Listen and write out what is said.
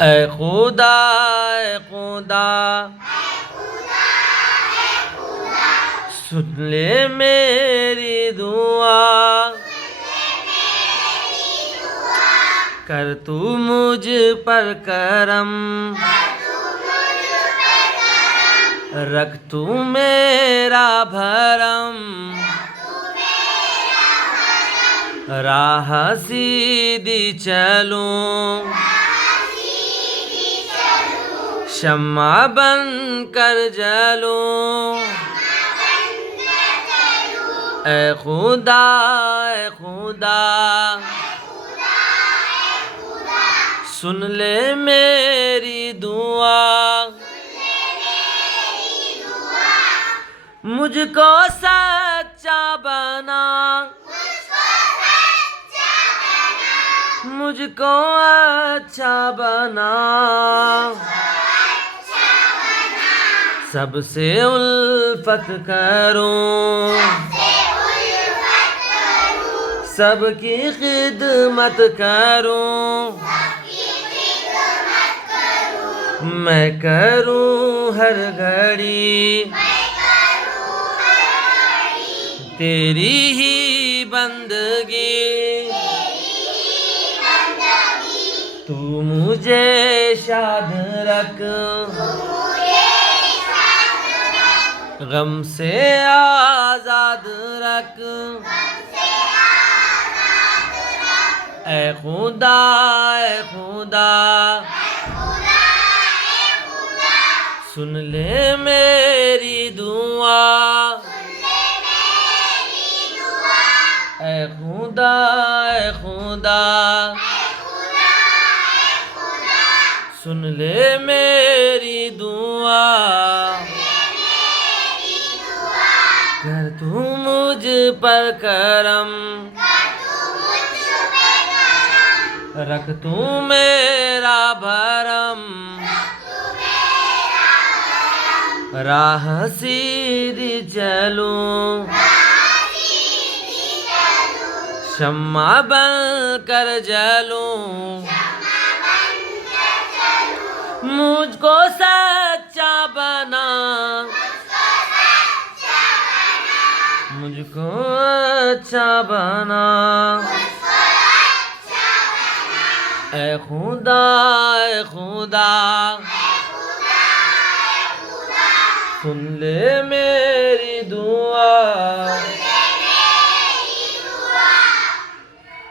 ऐ खुदा ऐ खुदा सुन ले मेरी दुआ, कर तू मुझ पर करम, रख तू मेरा भरम, राह सीधी चलूं, शम्मा बन कर जलूं। ऐ खुदा ऐ खुदा सुन ले मेरी दुआ, मुझको सच्चा बना, मुझको अच्छा बना, सबसे उल्फत करूं, सबकी खिदमत करूं, मैं करूं हर घड़ी तेरी ही बंदगी, तू मुझे शाद रख, गम से आजाद रख। ऐ खुदा ऐ खुदा सुन ले मेरी दुआ, ऐ खुदा ऐ खुदा सुन ले मेरी दुआ, कर तू मुझ पर करम, रख तू मेरा भरम, राह सीधी चलूं, शम्मा बन कर जलूं, मुझको सच्चा बना, मुझको अच्छा बना। ऐ खुदा ऐ खुदा सुन ले मेरी